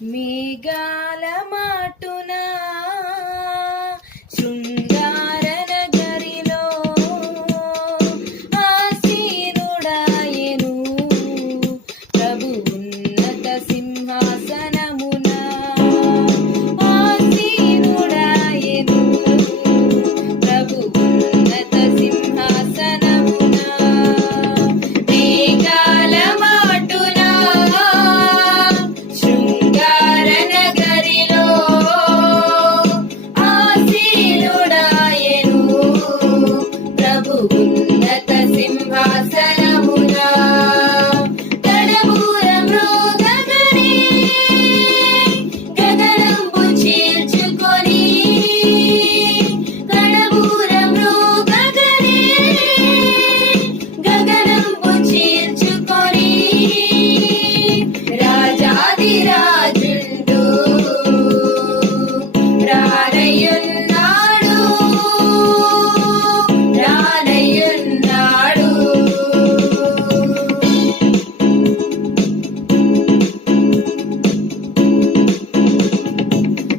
మేఘాల మాటున శృంగార నగరిలో ఆసీనుడాయెను ప్రభు ఉన్నత సింహాసనమున ఆసీనుడాయెను ప్రభు ఉన్నత సింహాసనమున మేఘాల మాటున శృంగార నగరిలో ఆసీనుడాయెను ప్రభు ఉన్నత సింహాసనమున తడబూర మ్రోగగనే గగనంబు చీల్చుకొని తడబూర మ్రోగగనే గగనంబు చీల్చుకొని రాజాదిరాజుండు రానయ్యున్నాడు రానయ్యున్నాడు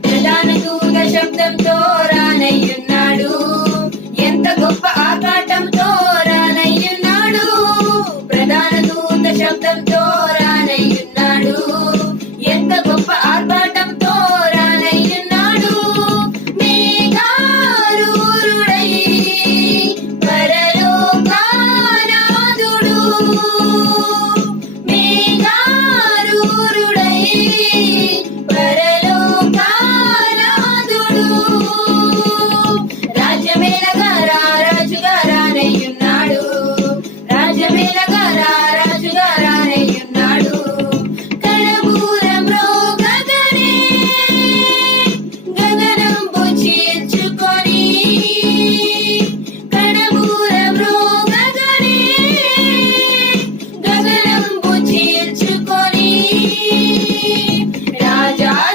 ప్రధాన దూత శబ్దంతో రానయ్యున్నాడు ఎంత గొప్ప ఆకాటంతో రానయ్యున్నాడు ప్రధాన దూత శబ్దంతో రానయ్యున్నాడు ఎంత గొప్ప ఆర్భాటంతో రానయ్యున్నాడు మేఘారూరుడై పరలోకానాథుడు మేఘారూరుడై పరలోకానాథుడు రాజ్యమేలగా రాజుగా రానయ్యున్నాడు రాజ్యమేలగా రాజుగా రానయ్యున్నాడు కడబూర మ్రోగగనే గగనంబు చీల్చుకొని కడబూర మ్రోగగనే గగనంబు చీల్చుకొని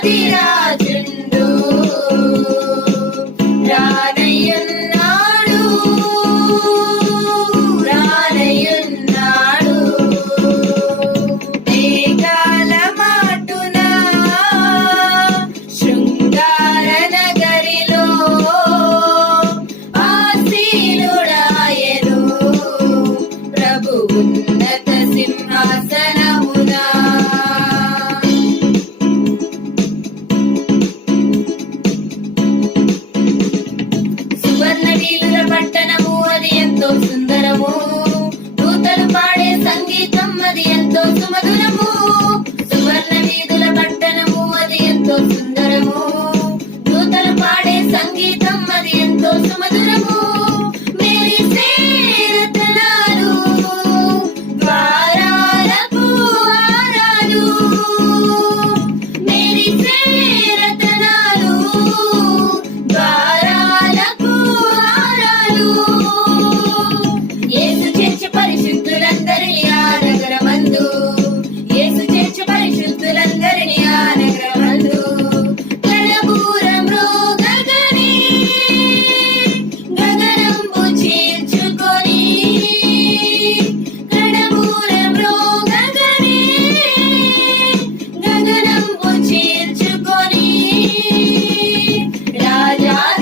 రాజాదిరాజుండు రానయ్యున్నాడు రానయ్యున్నాడు మేఘాల మాటున శృంగార నగరిలో ఆసీనుడాయెను ప్రభు ఉన్నత సింహాసనమున సువర్ణ వీధుల పట్టణము అది ఎంతో సుందరము దూతలు పాడే సంగీతం అది ఎంతో సుమధురము సువర్ణ వీధుల పట్టణము అది ఎంతో సుందరము దూతలు పాడే సంగీతం అది ఎంతో సుమధురము మెరిసే రతనాలు ద్వారాలకు హారాలు మెరిసే రతనాలు ద్వారాలకు హారాలు యేసు చేర్చి పరిశుద్ధులందరినీ ఆ నగరమందు యేసు చేర్చి పరిశుద్ధులందరినీ ఆ నగరమందు కడబూర మ్రోగగనే గగనంబు చీల్చుకొని కడబూర మ్రోగగనే గగనంబు చీల్చుకొని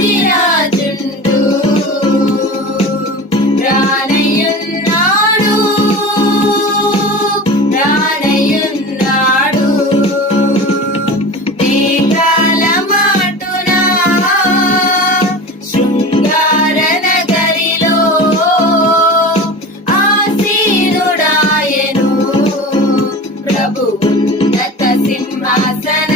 రాజాదిరాజుండు రానయ్యున్నాడు రానయ్యున్నాడు మేఘాల మాటున శృంగార నగరిలో ఆసీనుడాయెను ప్రభు ఉన్నత సింహాసన